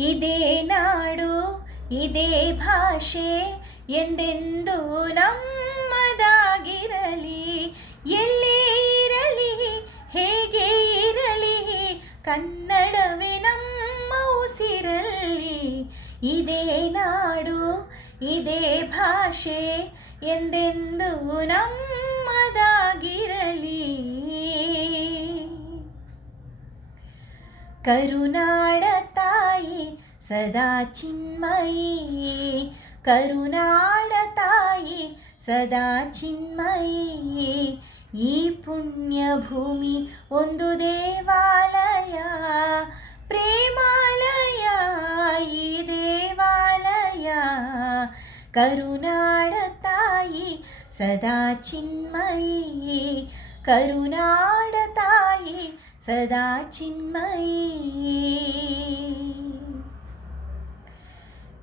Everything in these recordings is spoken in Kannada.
ಇದೇ ನಾಡು, ಇದೇ ಭಾಷೆ, ಎಂದೆಂದು ನಮ್ಮದಾಗಿರಲಿ? ಎಲ್ಲೇ ಇರಲಿ? ಹೇಗೆ ಇರಲಿ? ಕನ್ನಡವೇ ನಮ್ಮ ಉಸಿರಲ್ಲಿ. ಇದೇ ನಾಡು, ಇದೇ ಭಾಷೆ, ಎಂದೆಂದು ನಮ್ಮದಾಗಿರಲಿ? ಕರುನಾಡ ತಾಯಿ ಸದಾ ಚಿನ್ಮಯಿ ಕರುನಾಡ ತಾಯಿ ಸದಾ ಚಿನ್ಮಯಿ ಈ ಪುಣ್ಯ ಭೂಮಿ ಒಂದು ದೇವಾಲಯ ಪ್ರೇಮಾಲಯ ಈ ದೇವಾಲಯ ಕರುನಾಡ ತಾಯಿ ಸದಾ ಚಿನ್ಮಯಿ ಕರುನಾಡ ತಾಯಿ ಸದಾ ಚಿನ್ಮಯಿ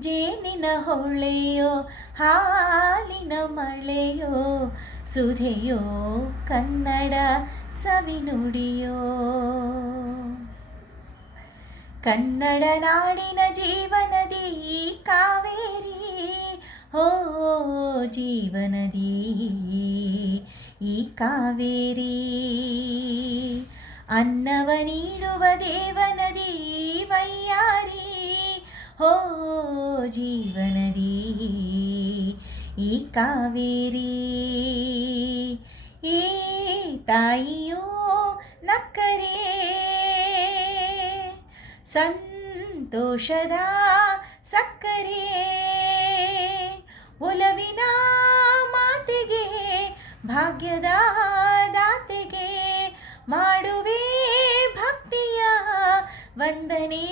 ಜೇನಿನ ಹೊಳೆಯೋ, ಹಾಲಿನ ಮಳೆಯೋ, ಸುಧೆಯೋ, ಕನ್ನಡ ಸವಿನುಡಿಯೋ ಕನ್ನಡ ನಾಡಿನ ಜೀವನದಿ ಈ ಕಾವೇರಿ ಓ ಜೀವನದಿ ಈ ಕಾವೇರಿ. ಅನ್ನವ ನೀಡುವ ದೇವನದಿ ವೈಯಾರಿ ಓ ಜೀವನದಿ, ಈ ಕಾವೇರಿ, ಈ ತಾಯಿಯೋ ನಕ್ಕರೆ, ಸಂತೋಷದ ಸಕ್ಕರೆ, ಒಲವಿನ ಮಾತಿಗೆ, ಭಾಗ್ಯದ ದಾತೆಗೆ, ಮಾಡುವೆ ಭಕ್ತಿಯ ವಂದನೆ.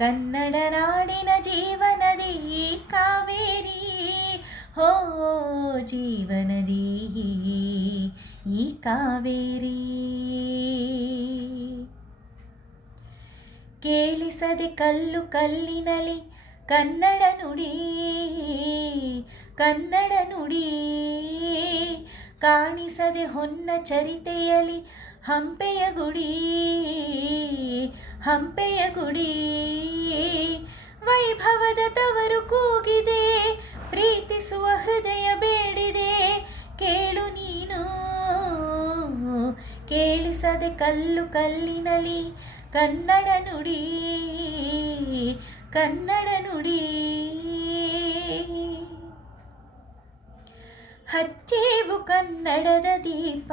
ಕನ್ನಡ ನಾಡಿನ ಜೀವನದಿ ಕಾವೇರಿ. ಹೋ ಜೀವನದಿ ಈ ಕಾವೇರಿ. ಕೇಳಿಸದೆ ಕಲ್ಲು ಕಲ್ಲಿನಲಿ ಕನ್ನಡ ನುಡಿ ಕನ್ನಡ ನುಡಿ. ಕಾಣಿಸದೆ ಹೊನ್ನ ಚರಿತೆಯಲಿ ಹಂಪೆಯ ಗುಡಿ ಹಂಪೆಯ ಗುಡಿ. ವೈಭವದ ತವರು ಕೂಗಿದೆ, ಪ್ರೀತಿಸುವ ಹೃದಯ ಬೇಡಿದೆ. ಕೇಳು ನೀನು, ಕೇಳಿಸದೆ ಕಲ್ಲು ಕಲ್ಲಿನಲ್ಲಿ ಕನ್ನಡ ನುಡಿ ಕನ್ನಡ ನುಡಿ. ಹಚ್ಚೇವು ಕನ್ನಡದ ದೀಪ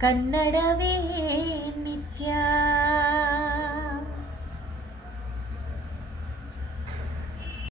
ಕನ್ನಡವೇ ನಿತ್ಯ